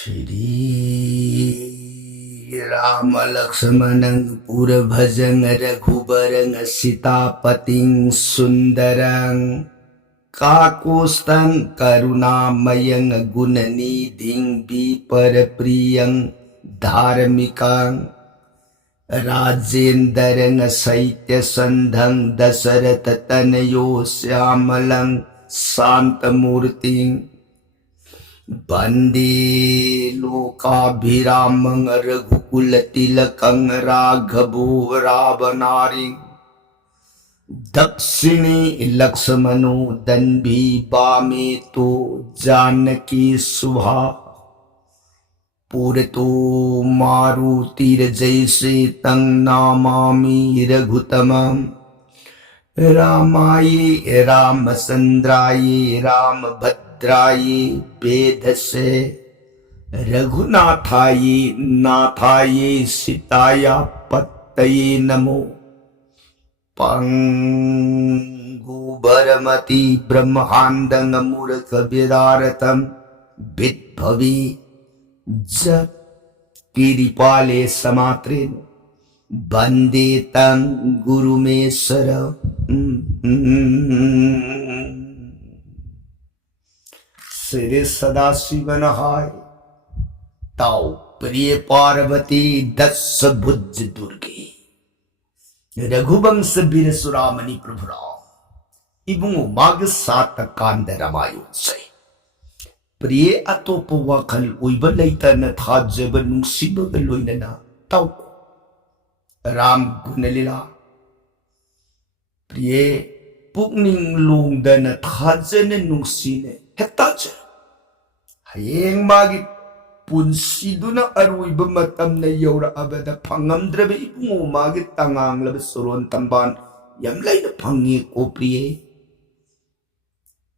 श्री राम लक्ष्मण पुर भजन रघुबरं सीतापतिं सुंदरं काकोस्तं करुणामयं गुणनिधिं विपर प्रियं धार्मिकं राजेन्द्रं शैत्यसन्धं दशरथ तनयो श्यामलं शान्तमूर्तिं वंदे लोकाभिरामं रघुकुलतिलकं राघवो रावणारिं दक्षिणे लक्ष्मणो दन्भी वामे तो जानकी शुभा पुरतो मारुतिर्जैसे तं नमामि रघुतमं रामाय रामचन्द्राय रामभद्राय वेधसे रघुनाथाय नाथाय सीताय पतये नमो पंगुबरमति ब्रह्मांडं मूर्खविदारतं विद्भवे जप किरिपाले समात्रेण वंदे तं गुरुमेश्वर श्री सदाशिवनहाय ताऊ प्रिय पार्वती दस भुज दुर्गे रघुवंश वीर सुरामणि प्रभुराम इबुंगो माग सात कांद रामायण प्रिय अतोप वाखल उइब लैतन थाजब नुंसिबग लोइनना ताऊ राम गुणलीला प्रिय पुकनिंग लोंदन थाजन नुंसिने हेताज हयेंग मागी पुंसीदुना अरुइब मतमना यौरअबदा फंगमद्रबे इबुंगो मागी तंगांगलब सुरोन तंबान यमलाइन फंगी को प्रिय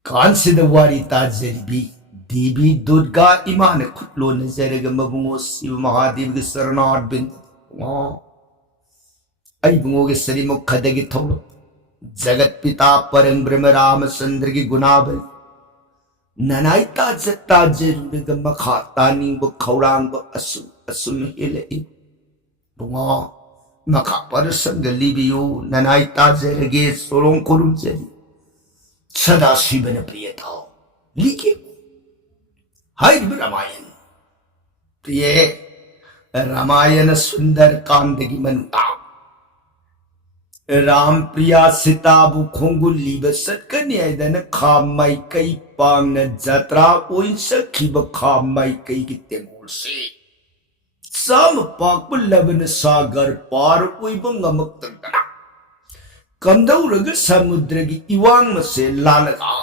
कांसिद वारी ताजरिबी देवी दुर्गा इमान खुटलो नजरग मबुंगो शिव महादेव के शरणार्थ बिंद बुंगो के सरी मुखदगी थोड़ो जगत पिता परम ब्रह्म रामचंद्र की गुनाबल ननाई ताज ताजरुग मखा तानिंग ब खौरांग ब असु असुम hele बुंगो मखा पर संग लिबियो ननाई ताजरगे सोरों कुरुम जरी सदा शिवन प्रिय था लिखे हाय रामायण प्रिय रामायण सुंदर कांद की मनुता राम प्रिया सीता बुखोंगुली बसकन्यायदन खामाई कई पांग जत्रा ओइन सखीब खामाई कई की तेमोल से सम पाक लबन सागर पार ओइब ngमक तंगना कंदौरग समुद्र की इवांग से लालगा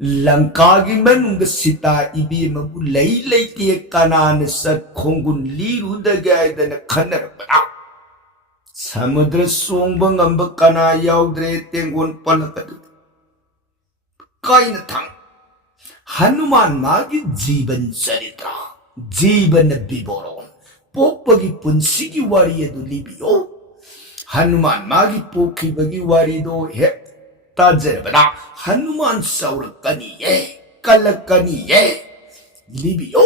लंका की मनुंग सीता इबीमबु लई लईते कनान सत खोंगुन लीरुदगायदन खनर बना समुद्र सोंग ngंब कना याउद्रे तेंगोन पलकद काइन थंग हनुमान मागी जीवन चरित्र जीवन विवरण पोपगी पुंसी की वारी एदु लिबियो हनुमान मागी पोखी बगी वारी दो हे ताजरबना हनुमान सौरकनिये कलकनिये लिबियो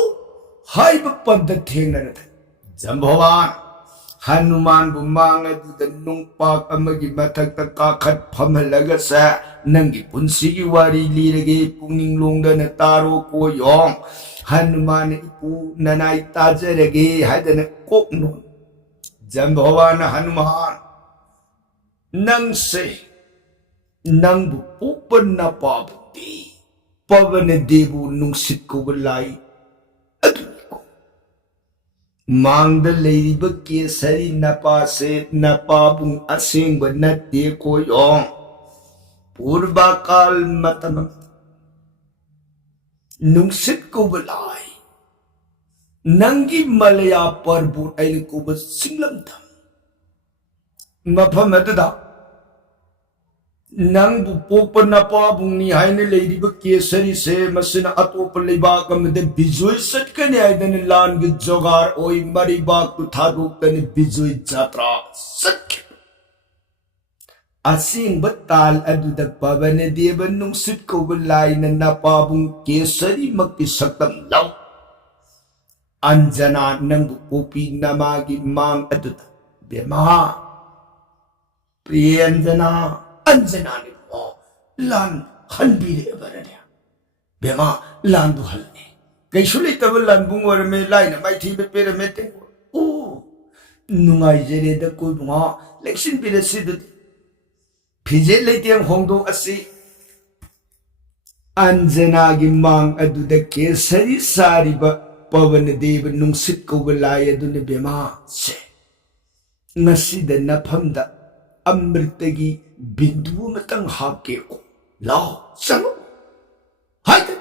हाइब पद थेंगनत जंभवान हनुमान बुमांग दुद नुंगपाक अमगी मथक काखत फमलग से नंगी पुंसी की वारी लीरगे पुंगिंग लोंगदन तारो को योंग हनुमान इपु ननाई ताजरगे हदन कोकनो जंभवान हनुमान नंग से नंग पोपन न पाबती पवन देवु नुंसित को बुलाई मांगद लेरिब केसरी नपा से नपाबुं असेंग नत्ते को यों पूर्वकाल मतम नुंसित को बुलाई नंगी मलया परबु ऐन को सिंगलम थम मफम अददा नंग पोपन पाबुंगनी हाइने लेरिब केसरी से मसिन अतोप लेबाक अमदे बिजोय सटकने आइदन लान गे जोगार ओइ मरिबाक तु थादोकन बिजोय जात्रा सटक असिंग बताल अदुद पवन देव नुंसित को लाइन नपाबुंग केसरी मक्ति सकम लौ Anjana nang upi namagi mang aduta. Bema. Priyanjana. Anjana ni mo. Lan hanbili abaranya. Bema lan duhalne. Kay sulit tabal lan bungwar me lai na may tibe pera me tengo. Nungay jere da ko bunga. Leksin pira sidut. Pije leitiyang hongdo asi. Anjana gi mang aduda kesari sariba. Pavanadeva nungsit ko walaya dun ni Bema se. Ngasida na pamda amritagi bindu matang hake ko. Lao, sango. Hayda.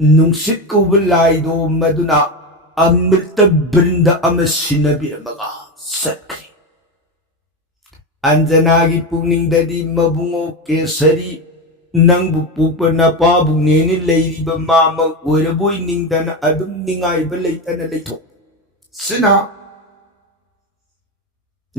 Nungsit ko walaya do maduna amrita brinda amasinabi mga sakri. Anjanagi puning dadi mabungo kesari nang bupupa na pabong nini lady ba mama uraboy ning dana adum ningay balay na layto. Sina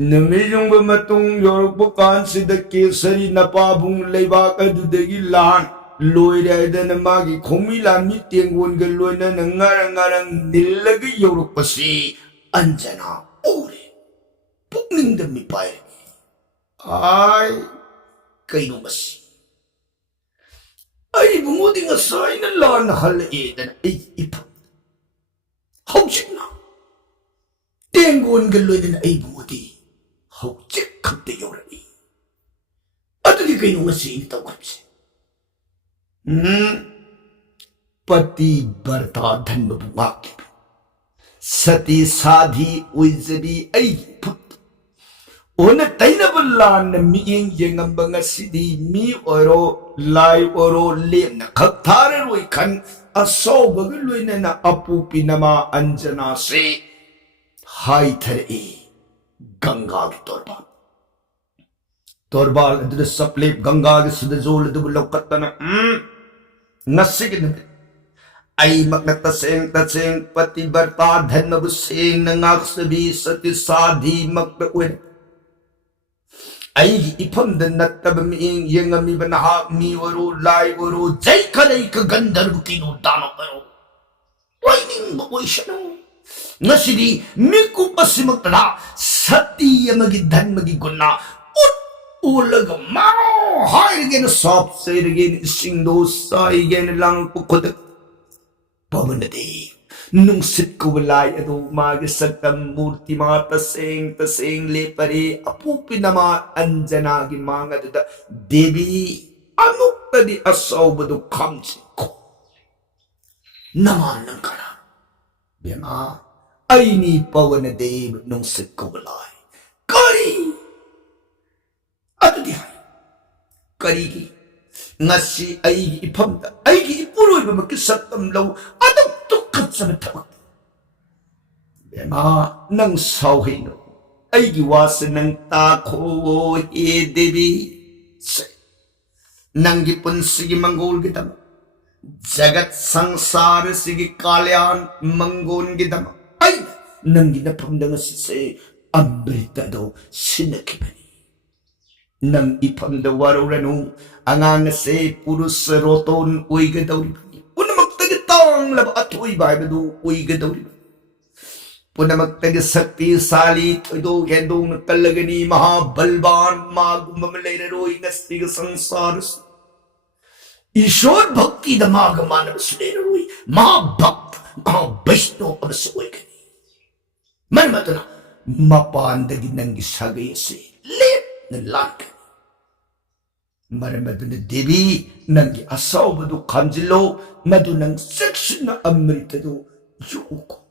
namiyong ba matong yorokbukan si da kesari na pabong laybak adudagi lan loy da na magi kumilan mi tiangwan galoy na nangarang-ngarang nilagay yorok pa si Anjana uri pukning dami pay ay kayo mas ay bumudi nga sa'y na lan halaidan ay ipa. Haujik na. Tenggon galoy na ay bumudi. Haujik kapte yoray. Ato di kayo nga siya itaw kapsi. Pati bartadan mabungakip. Sati sadhi uizabi ay put. Una tayo na balaan na miing yung ang mga sidi mi oro lai oro lim na kaktaran kan asaw bagaloy na apu pinama Anjana si hay tari Ganga ki torbal ito na saplip Ganga ki sudazol ito bulaw kata na nasigid na ay magnataseng pati bartadhan na busing na ngaksabi sa tisadi magdawin ay ipamdan na tabamiing yung ami banaha mi waro lai waro jay kalay kagandar bukino dano pero waining makoy siya no nga sidi miku pasi magtala sati ya magidan magiguna ulag mao hay again sop say again singdo sa again lang pukod pamanadi nung sit ko walay ato magisagtam murti mga taseng lepari apu pinama Anjana gi mga dada devi ano tadi asaw bado kamsi ko naman ng kana bema ay ni Pavanadeva nung sit ko walay kari ato dihay kari ki ngasi ay ipamda ay ki ipuroy ba magkisagtam law ato sa matawag. Bema nang sawhin ay giwasan ng tako devi nang gipon sige manggol kita jagat sangsara sige kalyan manggon kita ay nang ginapamda nga si amrita daw sinakibani nang ipamda warurano ang si purus roton uy gadaw ang laba at uy ba do uy gadaw rin puna magtagasakti salit ito gendong nagtalaga ni mahabalban magumamalay na roy ngastiga sangsaras ishod bhakti da magamana basulay na roy mahabakt mahabashno abasuay ka ni manmato na mapandagin ng isagay si lit na langka Maramado na devi nang asaw madu kanjilo madu nang seksyon na amrita do yuko.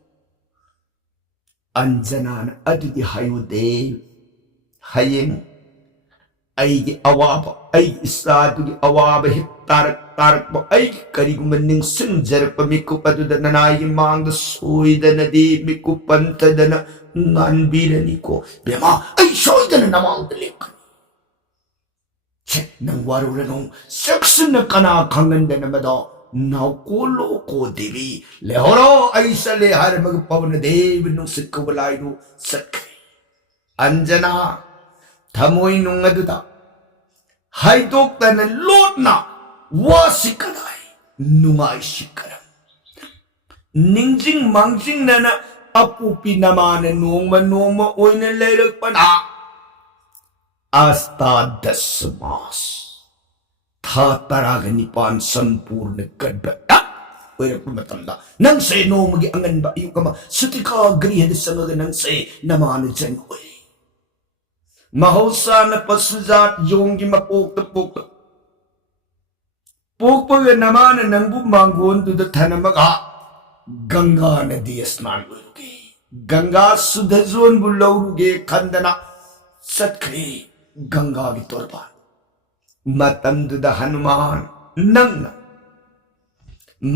Anjana na adu di hayo de hayeng ay gi awaba ay isa di awaba hitarak mo ay kariguman ning sinjar pamiku padu da nanay mang da soy da na di miku panta da na nganbila niko. Bema ay soy da na namang dalik. nang waruranong seksyon na kanakanganda na mado naukulo ko devi lehoro ay sa lehar magpawan na devi nung sitkawalay no sakri Anjana tamoy nung aduda haydok ta na lot na wasikaday nung ay sikaram ꯅꯤꯡꯖꯤꯡ ꯃꯥꯡꯖꯤꯡꯅꯅ ꯑꯄꯣꯛꯄꯤ ꯅꯃꯥꯅ ꯅꯣꯡꯃ ꯅꯣꯡꯃ ꯑꯣꯏꯅ ꯂꯩꯔꯛꯄꯅ ꯑꯁꯇꯥꯗꯁ ꯃꯥꯁ ꯊꯥ 19 ꯁꯝꯄꯨꯔꯅ ꯒꯔꯚꯗ ꯑꯣꯏꯔꯛꯄ ꯃꯇꯝꯗ ꯅꯪꯁꯦ ꯅꯣꯡꯃꯒꯤ ꯑꯉꯟꯕ ꯑꯌꯨꯛ ꯑꯃ ꯁꯨꯇꯤꯀꯥ ꯒ꯭ꯔꯤꯍꯗ ꯆꯪꯉꯒ ꯅꯪꯁꯦ ꯅꯃꯥꯅ ꯖꯟꯃ ꯑꯣꯏꯔꯦ ꯃꯍꯧꯁꯥꯅ ꯄꯁꯨꯖꯥꯠ ꯌꯣꯡꯒꯤ ꯃꯄꯣꯛꯇ ꯄꯣꯛꯄꯒ ꯅꯃꯥꯅ ꯅꯪꯕꯨ ꯃꯥꯡꯒꯣꯟꯗꯨꯗ ꯊꯅꯝꯃꯒ ꯒꯪꯒꯥ ꯅꯗꯤ ꯁ꯭ꯅꯥꯟ ꯑꯣꯏꯔꯨꯒꯦ ꯒꯪꯒꯥ ꯁꯨꯙꯖꯣꯟꯕꯨ ꯂꯧꯔꯨꯒꯦ ꯈꯟꯗꯅ ꯆꯠꯈ꯭ꯔꯦ ꯒꯪꯒꯥꯒꯤ ꯇꯣꯔꯕꯥꯟ ꯃꯇꯝꯗꯨꯗ ꯍꯅꯨꯃꯥꯟ ꯅꯪꯅ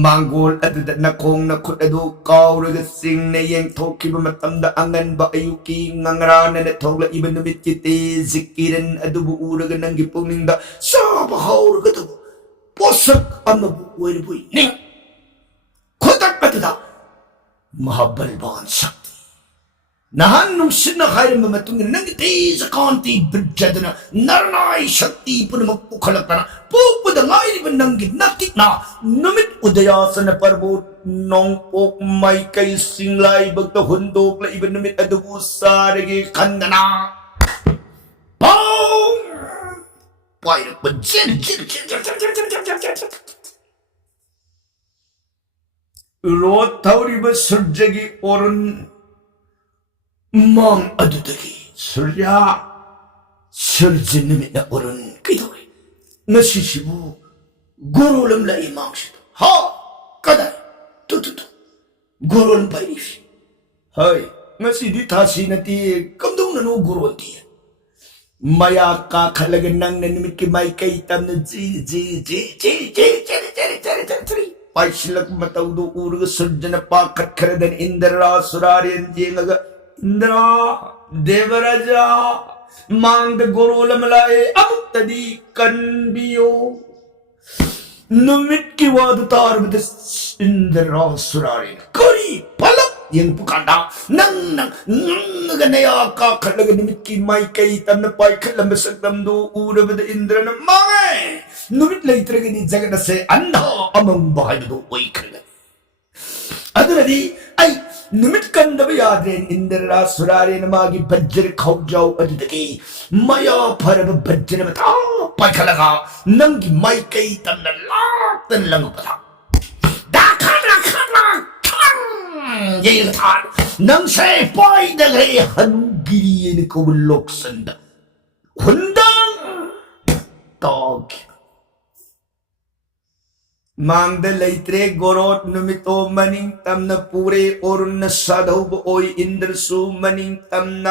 ꯃꯥꯡꯒꯣꯜ ꯑꯗꯨꯗ ꯅꯈꯣꯡ ꯅꯈꯨꯠ ꯑꯗꯨ ꯀꯥꯎꯔꯒ ꯆꯤꯡꯅ ꯌꯦꯡꯊꯣꯛꯈꯤꯕ ꯃꯇꯝꯗ ꯑꯉꯟꯕ ꯑꯌꯨꯛꯀꯤ ꯉꯪꯔꯥꯅꯅ ꯊꯣꯛꯂꯛꯏꯕ ꯅꯨꯃꯤꯠꯀꯤ ꯇꯦꯖ ꯀꯤꯔꯟ ꯑꯗꯨꯕꯨ ꯎꯔꯒ ꯅꯪꯒꯤ ꯄꯨꯛꯅꯤꯡꯗ ꯆꯥꯕ ꯍꯧꯔꯒꯗꯕ ꯄꯣꯠꯁꯛ ꯑꯃꯕꯨ ꯑꯣꯏꯔꯕꯣꯏ ꯅꯤꯡ ꯈꯨꯗꯛ ꯑꯗꯨꯗ ꯃꯍꯥꯕꯜꯕꯥꯟ ꯁꯛꯇꯤ ꯅꯍꯥꯟ ꯅꯨꯡꯁꯤꯠꯅ ꯍꯥꯏꯔꯝꯕ ꯃꯇꯨꯡꯗ ꯅꯪꯒꯤ ꯇꯦꯖ ꯀꯥꯟꯇꯤ ꯕꯤꯔꯖꯗꯨꯅ ꯅꯔꯅꯥꯏ ꯁꯛꯇꯤ ꯄꯨꯝꯅꯃꯛ ꯄꯨꯈꯠꯂꯛꯇꯅ ꯄꯣꯛꯄꯗ ꯉꯥꯏꯔꯤꯕ ꯅꯪꯒꯤ ꯅꯥꯀꯤꯛꯅ ꯅꯨꯃꯤꯠ ꯎꯗꯌꯥꯁꯅ ꯄꯔꯕꯣ ꯅꯣꯡꯄꯣꯛ ꯃꯥꯏꯀꯩ ꯆꯤꯡꯂꯥꯏꯕꯛꯇ ꯍꯨꯟꯗꯣꯛꯂꯛꯏꯕ ꯅꯨꯃꯤꯠ ꯑꯗꯨꯕꯨ ꯆꯥꯔꯒꯦ ꯈꯟꯗꯅ ꯄꯥꯏꯔꯛꯄ ꯔꯣꯠ ꯊꯧꯔꯤꯕ ꯁꯨꯔꯖꯒꯤ ꯑꯣꯔꯨꯟ ꯃꯥꯡ ꯑꯗꯨꯗꯒꯤ ꯁꯨꯔꯖ ꯅꯨꯃꯤꯠꯅ ꯑꯣꯔꯨꯟ ꯀꯩꯗꯧꯔꯦ ꯉꯁꯤꯁꯤꯕꯨ ꯒꯣꯔꯣꯂꯝ ꯂꯥꯛꯏ ꯃꯥꯡꯁꯤꯗ ꯍꯥ ꯀꯗꯥꯏ ꯇꯨ ꯒꯣꯔꯣꯜ ꯄꯥꯏꯔꯤꯁꯤ ꯍꯣꯏ ꯉꯁꯤꯗꯤ ꯊꯥꯁꯤ ꯅꯠꯇꯦ ꯀꯝꯗꯧꯅꯅꯣ ꯒꯣꯔꯣꯜꯗꯤ ꯃꯌꯥ ꯀꯥꯈꯠꯂꯒ ꯅꯪꯅ ꯅꯨꯃꯤꯠꯀꯤ ꯃꯥꯏꯀꯩ ꯇꯝꯅ ꯄꯥꯏꯁꯤꯜꯂꯛꯄ ꯃꯇꯧꯗꯨ ꯎꯔꯒ ꯁꯨꯔꯖꯅ ꯄꯥꯈꯠꯈ꯭ꯔꯗꯅ ꯏꯟꯗ꯭ꯔ ꯁꯨꯔꯥꯔꯦꯟ ꯌꯦꯡꯉꯒ इंद्रा देवराजा मांग गोरोल मलाए अब तदी कन्बियो नुमित की वाद तार में इंद्रा सुरारी करी पलक yang pukanda nang ganaya ka khalaga numit ki mai kai tan pai khalam sakdam do ura bad indra na mange numit leitrega ni jagana se andha amang bahai do oi khaga aduradi ai numit kandaba yadren indra surare na magi bajr khawjau adudagi maya pharab bajr mata pai khalaga nangi mai kai tan la tan lang pata da khana ये था नंग से पाई दगे हनुगिरी ने को लोक संद हुंदंग तोग मांग the लैत्रे गोरोट नुमितो मनिंग तमन पूरे और न साधव ओय इंद्र सु मनिंग तमन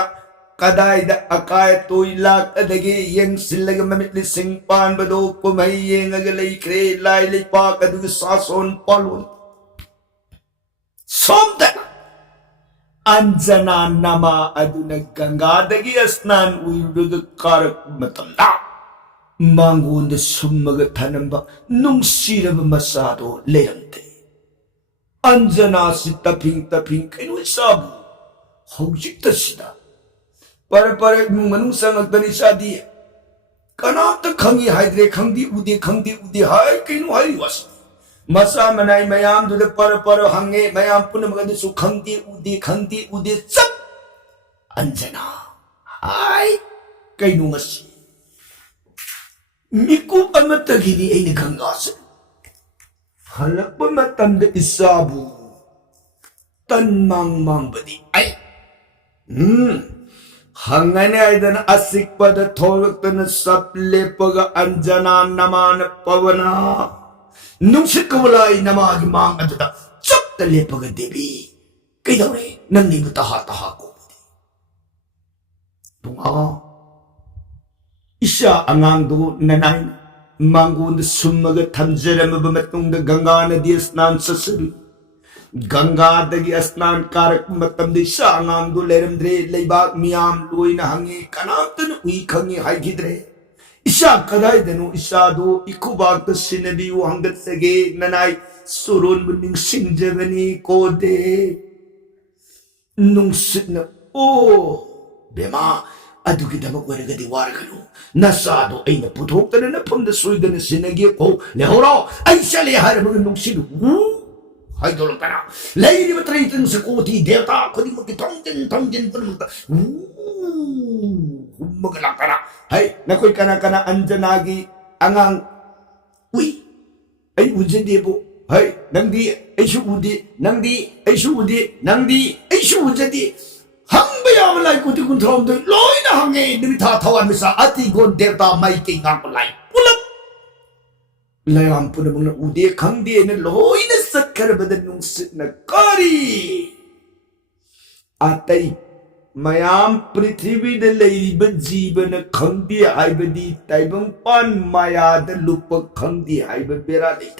कदाय the अकाय toy lakh अदगे young Silag ममित Singh पान बदो कुमई येंग लैख्रे लाय ले पाक अदु सासोन पालोन सोमदन अंजना नमा अदुना गंगादगी स्नान उयुग कारक मतमदा मांगोंद सुम्मग थनंबा नुंगसीरब मसादो लेरंते अंजना सि तपिंग कइनो साबु हौजिक तसिदा पर मनु संगतनि सादी कनात खंगी हाइद्रे खंगी उदे हाय कइनो हाय वास मसा मनाई मयाम दुद पर हंगे मयाम पुनः मगद सु खंगी उदे सब अंजना हाय कइनो ngasi मिकु अमतगिरी ऐन गंगास हलप मतंद इसाबु तन मांग बदी आई हंगने आइदन असिक पद थोलक्तन सब लेपग अंजना नमान पवना नुंसित कवलाई नमागी मांग अदुदा चप्त लेपग देवी कइदौरे नंगनी तहा को बुंगा इशा अंगांगदो ननाई मांगोंद सुम्मग थमजरमब मतुंग गंगा नदी स्नान ससरी गंगा दगी स्नान कारक मतम इशा अंगांगदो लेरमद्रे लेबाक मियाम लोइना हंगे कनातन उई खंगे हाइगिद्रे इशा कदाई दनो इशा दो इकुबाक सिनबी हंगत सगे ननाई सुरोन बुनिंग सिंजबनी कोदे नुंसिन ओ बेमा अदुगी दमक वरगदी वारगनु नसादो ऐना पुथोक्तन नफमद सोइदन सिनगे को लेहोरो ऐ चले हरमग नुंसिन 하이돌었다나 레이리버 트레이튼 고티 데오타 코디먹기 통진 부르먹다 먹을라까나 하이 나코이 까나까나 안전하기 앙앙 우이 아이 운전디보 하이 낭디 에이슈 우디 낭디 에이슈 우디 낭디 에이슈 운전디 항배야 라이 고티 군트롬도 로이나 항에 님이 다 타와미사 아티 곤 데오타 마이킹 갖고 라이 layam pun mengna ude khang de ne loi na sakkar badan nung sit na kari atai mayam prithvi de lei ba jiban khang de ai ba di taibang pan maya de lup khang de ai ba bera le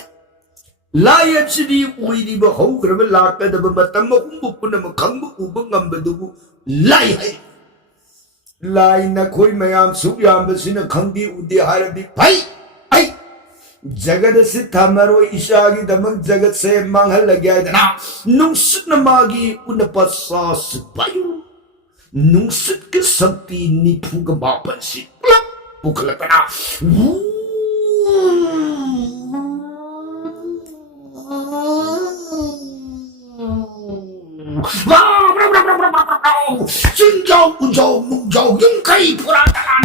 layap sidi ui di ba ho gra ba la ka da ba matam bu pun ma khang bu ba ngam ba du lai hai lai na khoi mayam su yam ba sin khang de ude har di pai जगत से थमरो ईशा की दमक जगत से मंगल लग्या इतना नुंगसित नमागी उन पसास पायु नुंगसित की शक्ति निफु का बापन से पुकलतना 진정 운정 뭉정 영카이 불안한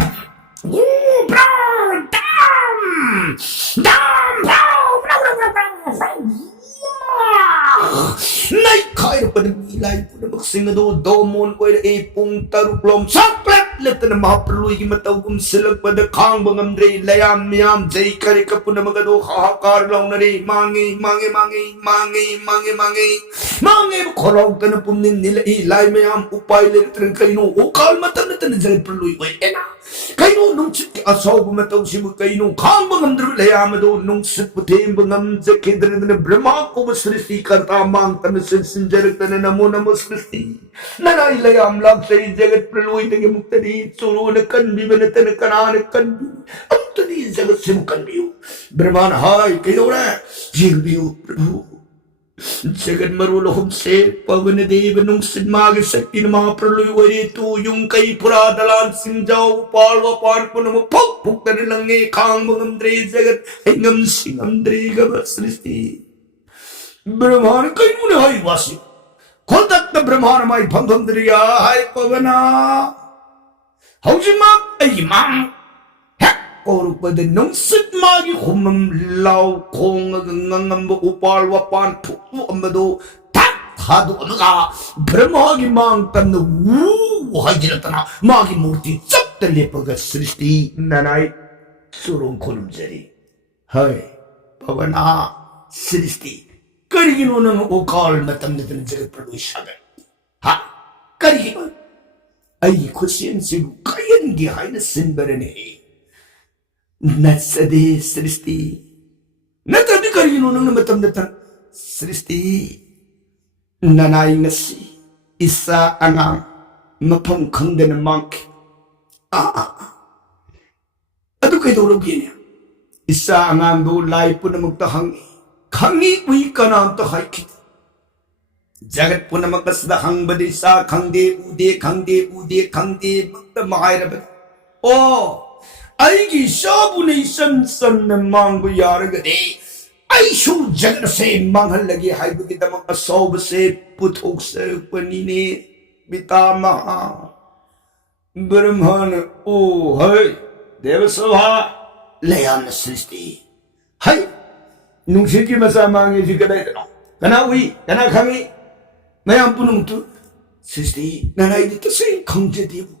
nay khai được bên lai của bậc sinh đồ đồ môn quay để pung taruk lom sắc lép lép tên mà học lui cái mà tàu cũng silak bên khang bằng âm rì layam miam dây kari kapun mà cái đồ khakar long nari mangi khorong tên pum nin nilai lai miam upay lên tên cái nô ukal mà tên dây lui quay ena cái nô nung chít cái asau mà tàu si cái nô khang bằng âm rì layam đồ nung chít bút thêm bằng âm dây cái tên brahma को सृष्टि करता मांगता में संजरता ने नमो नमो सृष्टि ननाई लयाम लाभ से जगत प्रलोई तक मुक्तरी चोरो न कन भी बने तन कनान कन अब तनी जगत से मुकन भी हो ब्रह्मांड हाय कहीं हो रहा है जीव भी हो प्रभु जगत मरो लोहम से पवन देव नुंग सिद्माग शक्ति न महाप्रलोई वरे तू युं कई पुरा दलान सिंजाओ पाल व पान पुनम पक पुक तने लंगे खांग मंगम द्रे जगत हिंगम सिंगम द्रे गब सृष्टि ब्रह्मांड कई मुने हाई वासी खोदत ब्रह्मांड माई भंगम द्रिया हाय पवना हौजिमा आई मां कोरुपद नुंसित मागी हुमम लाउ खोंग गंगम उपाल वपान फुकु अमदो 탁 थादु अमगा ब्रह्मागी मांग तन wu हाजिरतना मागी मूर्ति चप्त लेपग सृष्टि ननाई सुरुं खुलुमजरी हाय पवना सृष्टि करिगिनो नंग ओकाल मतम नतन जगत प्रभु शागत हा करिगिनो आई खुशियन से कयन गी हाइन सिंबरने नत्सदे सृष्टि नतन करिगिनो नंग मतम नतन सृष्टि ननाई नसी इसा अंगांग मफम खंगदन मांक अदु कैदोरगिने इसा अंगांग दो लाई पुनमुक्त हंगी खंगी उई कनाम तो हाइकी जगत पुनमक सदा हंग बदिसा खंगदे उदे मक्त मायरब ओ आईगी शाबुने सन मांगबु यारगदे आईशु जगत से मांगल लगे हाइबगी दमक असौब से पुथोक से पनीने पितामह ब्रह्मन ओ है देवसभा लयान सृष्टि है नुंसिकी मसा मांगे जी कदाई दनो कना उई कना खांगी मयाम पुनुंग तु सृष्टि ननाई दी तसे खंगजे देबु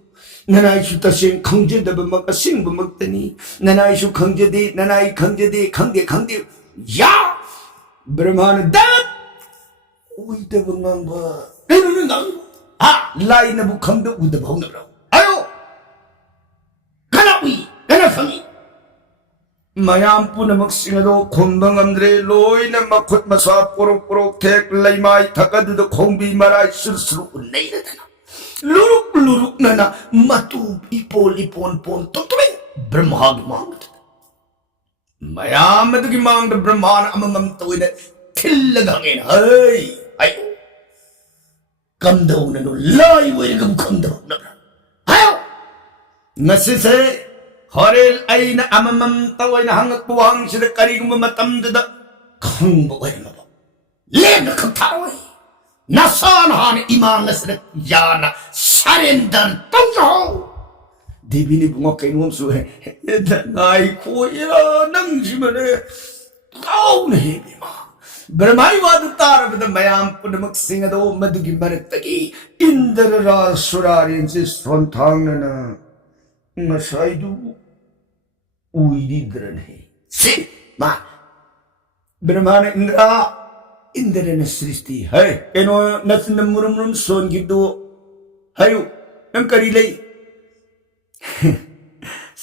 ननाई सु तसे खंगजे दब मक असिंग बमक्तनी ननाई सु खंगजे दे ननाई खंगजे दे खंगे या ब्रह्मांड दत उई दब ngang देनु ngang आ लाई नबु खंगदे उदब होनब्रा आयो कना उई कना खांगी मयाम पुनमक सिंगदो खोंबंग अंद्रे लोइना मखुत मसा पोरोक थेक लैमाई थकदुद खोंबी मराई सुरसुरु उन्नैरदना लुरुक नना मतु इपोन तोतुमे ब्रह्माग मांगत मयाम मदुगी मांग ब्रह्मान अममम तोइने थिल्लगंगे हई आयो कंदौननु लाई वैगम कंदौ नब्रा आयो नसिसे होरेल आईना अममम तवैना हंगक बुवांग सिद करिगुम मतम दद खंग बगैनबो लेन खताओ नसान हान इमान नसरत याना सरेंडर तंग जाओ देवी बुआ कहीं सु है नाई खोया नंग जिमने ताऊ नहीं बीमा ब्रह्माई वाद तार बद मयाम पुनमक सिंह दो मधुगी मरत की इंद्र राज सुरारियन से स्वंथांग न नसाइदु उइदी द्रन है से मा ब्रह्माने इंद्रा इंद्र ने सृष्टि है एनो नसन मुरुम सोन गिदो हयो नंग करी ले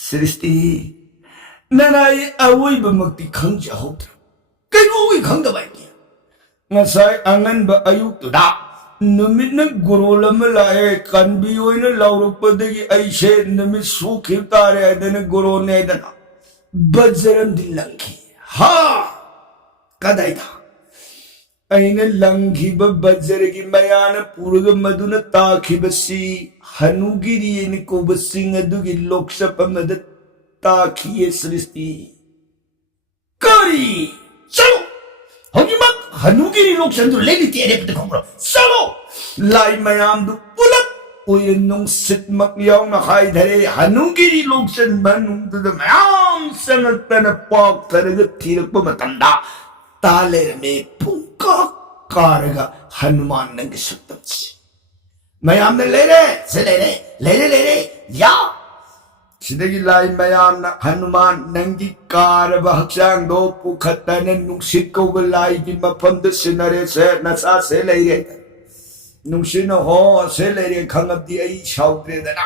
सृष्टि ननाई अवई बमक्ति खंग जाहोत्र कहीं वही खंग दबाई ngasai angan ba ayuk tu da numit na gurol malae kanbi oina lauruk padagi aise numit su khitare adana guro ne dana bajaram dilangki ha kadai da aina langhi ba bajaragi mayana purga maduna takhi basi hanugiri ni ko basing adugi loksapa mad takhi sristi kari chalo hojimak hanugiri loksan du lady tiere put ko salo lai mayam du pulap oyen nong sit mak yaw na khai dhare hanugiri loksan manung du mayam sangat na pak taraga tirak pa matanda taler me pungka karaga hanuman nang saktam chi mayam na lere ya सिदगी लाई मयाम ना हनुमान नंगी car बहचांग दो पुखतन नुसित को लाई की मफम the सिनरे से नसा से ले रे नुसिन हो से ले रे खंगब दी आई शाउत्रे दना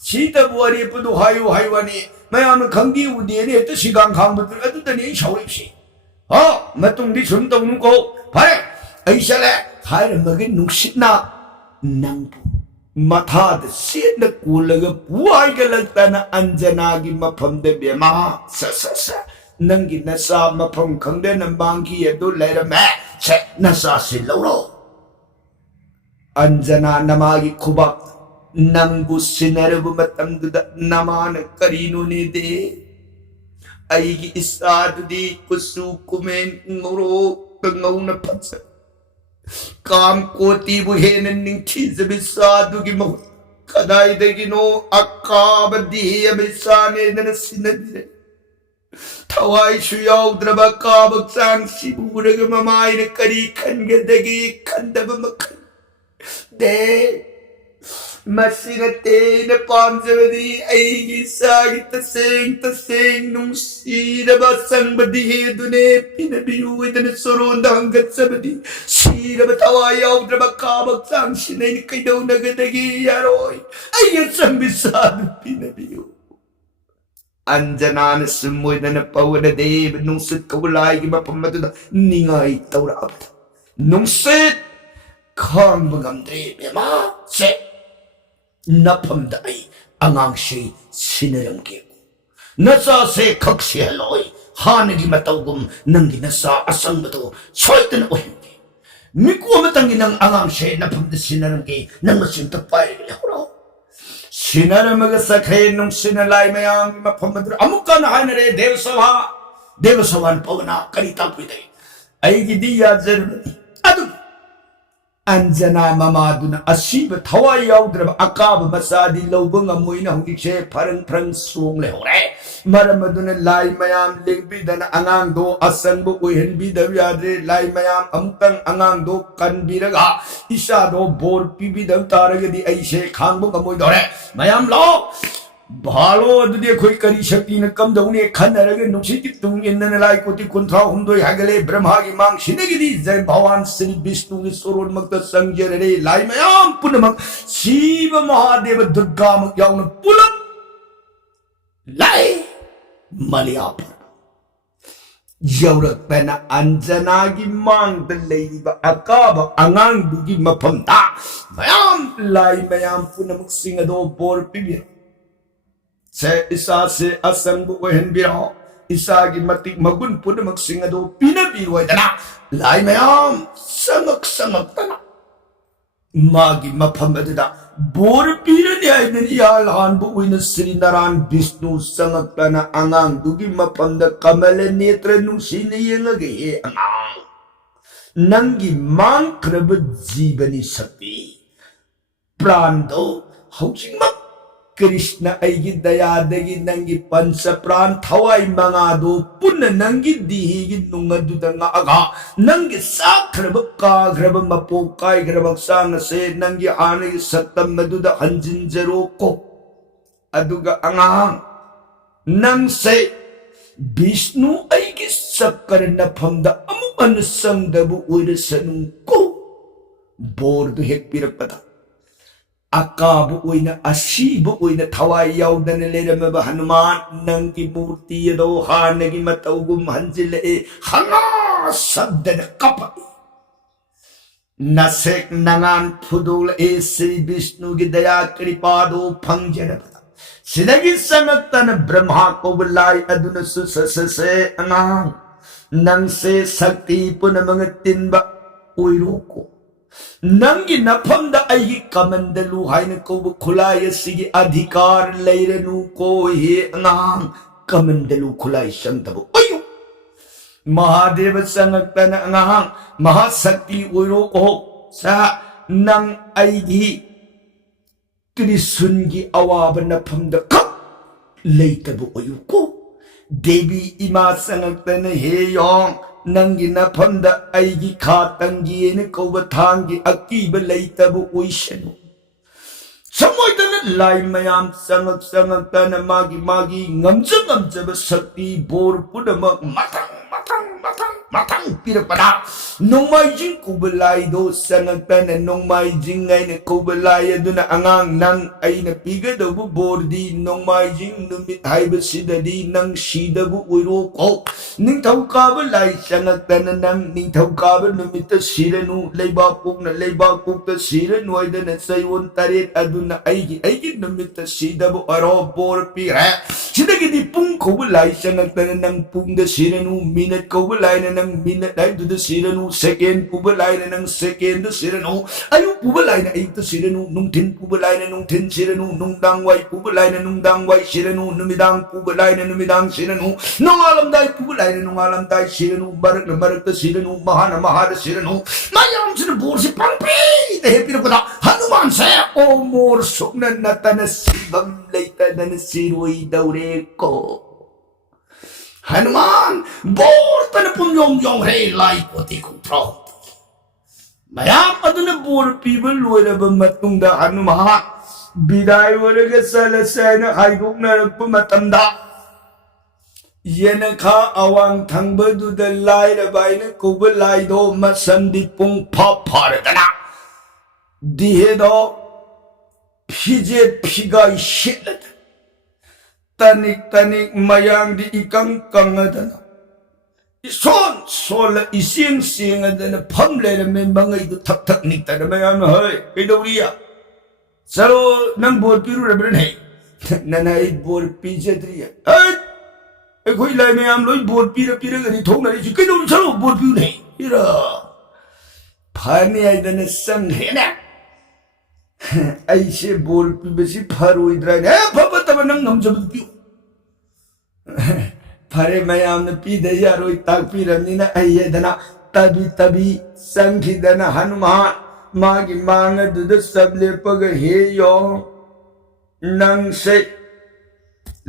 सीत बुआरी पुदु हायु हायवानी मयाम खंगी उदी ने त सिगांग खांग बद अदु तनी शाउरिसी हो मतुंग दी सुन तनु को फारे ऐसले हाय मगे नुसित ना नंगपु मथाद सेन कूलग पुआई गलतना अंजना की मफम दे बेमा स नंगी नसा मफम खंगदे नंबांगी यदु लेरमे से नसा से लौरो अंजना नमागी खुबक नंगु सिनरबु मतंदुद नमान करीनु ने दे आईगी इसादुदी कुसु कुमेन ngoro ngau na patsa काम कोती बुहेन निंखी जबिसा दुगी मह कदाई देगिनो अकाब दिहे अबिसाने नन सिनदिरे थवाई शुयाव द्रबा काब चांग सिबुरग ममाई ने करी खनग दगी खंदब मखन दे मसिरते न पांजवदी ऐगी सागी तसेंग नुंसीरबा संबदी हे दुने पिनबियु इतन सरोंद हंगत सबदी सीरब तवायाव द्रबा काबक चांग सिने कैदौ नगदगी यारोय अय संबिसाद पिनबियु अंजनान सुमोदन पवन देव नुंसित कबुलाई की मपमद निंगाई तौराब नुंसित खान बगमद्रे बेमा से नफम दाई अंगांग से सिनरम के नसा से खक्से हलोय हान की मतौगुम नंगी नसा असंग तो छोयतन ओहिंगे मिको मतंगी नंग अंगांग से नफम द सिनरम के नंग सिंत पाय लेहरो सिनरम ग सखे नुंग सिनलाई मयांग मफम मदर अमुकन हानरे देवसभान पवना करिता पुदे ऐगी दिया जरूरी अदु अंजना ममादुना असीब थवाई याउद्रब अकाब मसादी लौबंग मोइना हुंगिसे फरंग फरंग सोंग ले होरे मरमदुना लाई मयाम लेबिदन अंगांग दो असंग ओहिन बिदव्याद्रे लाई मयाम अमुतंग अंगांग दो कनबिरगा इशा दो बोर पिबिदव तारगदी ऐसे खांगबो गमोइ दोरे मयाम लो भालो अदुदे खोई करी शक्ति न कम दौने खनरगे नुक्सी की तुंग इनन लाई कोटि कुंथरा हुंदोय हागले ब्रह्मा की मांग सिनेगिदी जय भगवान श्री विष्णु की सोरोन मक्त संजय रे लाई मयाम पुनमक शिव महादेव दुर्गा मक याउन पुलक लाई मलियाप यौरक पेना अंजना की मांग दलेबा अकाब अंगांग दुगी मफमदा मयाम लाई मयाम पुनमक सिंह दो बोर पिबि से इसा से असंग वहन बिरो इसा की मति मगुन पुनमक सिंह दो पीना पीरोयदना लाई मयाम संगक तना मागी मफमददा बोर पीरने आइदन याल हान बुइन श्री नारायण विष्णु संगक तना अंगांग दुगी मफमद कमल नेत्र नुसिन येंगगे अंगांग नंगी मांख्रब जीवनी शक्ति प्राणदो हौजिमक कृष्ण ऐगी दयादगी नंगी पंच प्राण थवाई मंगादो पुनः नंगी दीही नुंगदुदंगा अगा नंगी साख्रब काख्रब मपो कायख्रब सांग से नंगी आने सत्तम मदुदा हंजिंजरो को अदुगा अंगांग नंग से विष्णु ऐगी सक्कर नफमदा अमुअन संगदबु उइरसनु को बोर्द हेक पिरकपदा अकाब ओइना असीब ओइना थवाई याउदन लेरमबा हनुमान नंगी मूर्ति यदो हानगी मतौगुम हंजिले हंगा शब्दन कप नसेक नंगान फुदुल ए श्री विष्णु की दया कृपादो फंजरबदा सिदगी समतन ब्रह्मा को बुलाई अदुन सुससे अंगांग नंग से शक्ति पुनमंग तिनबा ओइरो को नंगी नफमदा ऐगी कमंदलु हाइन को खुलाई सिगी अधिकार लेरनु को हे अंगांग कमंदलु खुलाई संतबु अयो महादेव संगतन अंगांग महाशक्ति ओइरो को सा नंग ऐगी त्रिशुनगी अवाब नफमदा कप लेतबु अयो को देवी इमा संगतन हे योंग नंगी नफमदा ऐगी खातंगी न कौब थांगी अकीब लेतबु ओइशनु समोइदन लाई मयाम संगक संगतन मागी मागी ngमजब शक्ति बोर पुनमक मथंग पिरपदा नोंमाइजिंग कुबलाई दो संगतन नोंमाइजिंग ऐन कुबलाई अदुना अंगांग नंग ऐन पिगदबु बोर्दी नोंमाइजिंग नुमित हाइबसिददी नंग सीदबु ओइरो को निंथौकाब लाई संगतन नंग निंथौकाब नुमित सिरनु लेबापुक सिरनु ओइदन सयोन तरेत अदुना ऐगी नुमित सीदबु अरो बोर पिरे सिदगिदी पुंग कुबलाई संगतन नंग पुंग सिरनु मिनट कुबलाई नंग मिनट दुद सिरनु सेकेंड पुबलाइन नंग सेकेंड सिरनु अयु पुबलाइन अयुक्त सिरनु नुंथिन पुबलाइन नुंथिन सिरनु नुंदांग वाई पुबलाइन नुंदांग वाई सिरनु नुमिदांग पुबलाइन नुमिदांग सिरनु नोंगालमदाई पुबलाइन नोंगालमदाई सिरनु मरक सिरनु महान महार सिरनु मायाम सिर बोरसि पंपी ते पिरपदा हनुमान से ओ मोर सुग्न नतन शिवम लेतन सिरोई दौरे को हनुमान बोर तन पुन्यों यों रे लाई पोती कुप्रो मयाम अदुन बोर पीबल लोयरब मतुंगदा हनुमान बिदाय वरग सलसेन हाइदोकनरप मतमदा येनखा अवांग थंगबदुद लाइरबाइन कुब लाइदो मसंदि पुंग फारदना दिहेदो फिजे फिगाई शिलद तनिक मयांग दी इकंग कंगदना इसन सोल इसिंग सिंगदना फम लेरमे मंगई दु थक थक निकतन मयाम हय कइदौरिया चलो नंग बोर पिरुरबरन है ननाई बोर पिजेद्रिया अखोई लाइ मयाम लोई बोर पिरगनि थोंगनारि जि कइदौरि चलो बोर पिउ नै इरा फानि आइदन संग हेना ऐसे बोल पिबसी फरोइद्राइन ए फबतब नंग ngमजब पिउ फरे मयाम न पीदे यारोइ ताकपिरमनिना अयदना तबी संखिदना हनुमान मागी मांग दुद सबले पग हे यो नंग से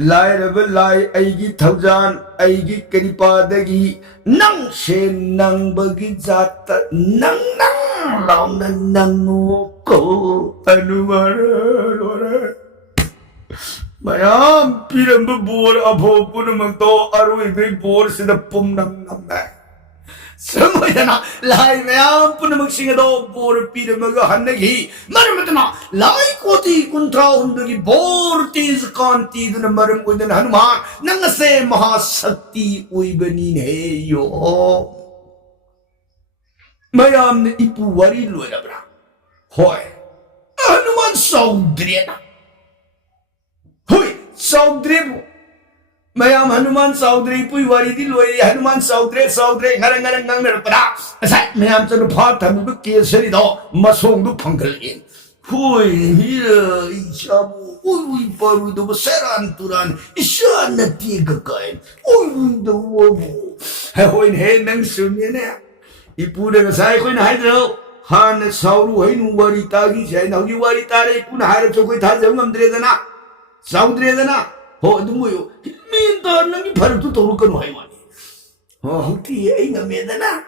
लाइरब लाई ऐगी थौजान ऐगी कृपादगी नंग से नंग बगी जात नंग लाउन नंगो को हनुमान लोरे मयाम पिरंब बोर अभो पुनमतो अरुई बे बोर सिद पुम नम नम समयना लाई मयाम पुनमक सिंगदो बोर पिरमग हन्नगी मरमतना लाई कोती कुंत्रा हुंदगी बोर तेज कांति दुन मरम उदन हनुमान नंगसे महाशक्ति उइबनी ने यो मयाम ने इपु वरी लोरबरा होय हनुमान सौद्रेना सौद्रेबु मयाम हनुमान सौद्रे पुई वारी दी लोई हनुमान सौद्रे ngरंग नरपदा असै मयाम चनु फार थनु केसरी दो मसोंग दु फंगल इन हुई हिरा इचाबु उई पारु दो सेरान तुरान इशान नती गकाय उई दो वो है होइन हे नंग सुने ने 이쁘네 가사이 거이나 하이드로 하나 사우루 하이누 와리 따기 제 나우기 와리 따래 이쁘나 하이럽죠 거이 다 정감들에다나 사우들에다나 누구요 민다 능이 바로도 도르건 와이와니 헛디 에이가 메다나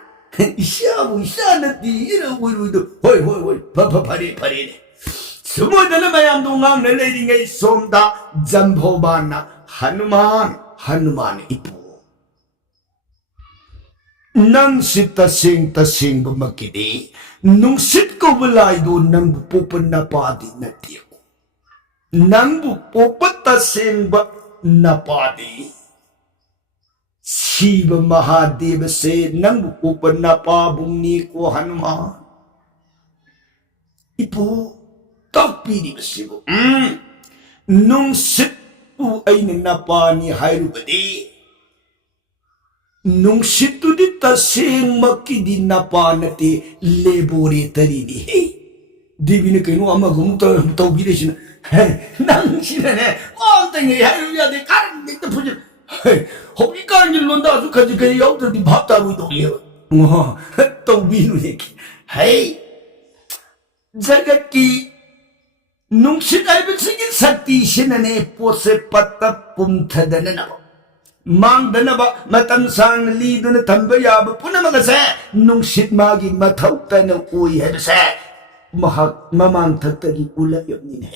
이샤부 이샤나디 이러고 호이 파리네 스모드는 마양 동안 relleting의 솜다 잠보바나 하누만 이쁘 nang sit tasing bumakidi nung sit ko balay doon nang bupupan na padi na tiyo nang bupupan tasing ba na padi Shiva Mahadeva se nang bupupan na pabong ni ko Hanuman ipo takpili ba sibo nung sit po ay nanapa ni Hairubadi nung situ di tasing makidi napanati laboratory di di bini kayo ama gumto tawbire sina nang sina ne all thing hayo ya de karan de pujo hobi kan jilon da su kaji kayo yaw di bhapta ru do ye tawbiru ne hey jagat ki nung sit ay bisigi sakti sina ne pose patta pumthadana na 망드나바 마땅상 리드는 담배야부 뿌나마가세 농식마기 마타우따는 오이해드세 마망 탁탁이 울라였니네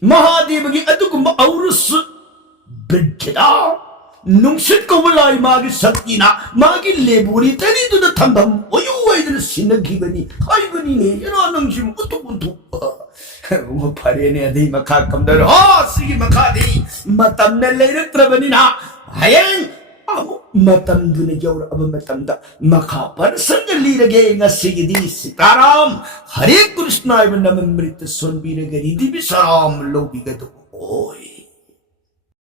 마하디브기 아두kum바 아우르스 벤케다 농식고블라이 마기 삭기나 마기 레보리 때리드는 담담 오유와이드는 신는 기분이 아이분이네 이런 농심 우뚝우뚝 뭐 파리에네 아디 마카감들 쓰기 마카디 마땀내 레르트라바니나 Hayang amo matam dun jawr aba matam da makapan sangalirage nga sigidi sitaram Hare Krishna ibn namamrita sonbiragari di bisaram lobigato oy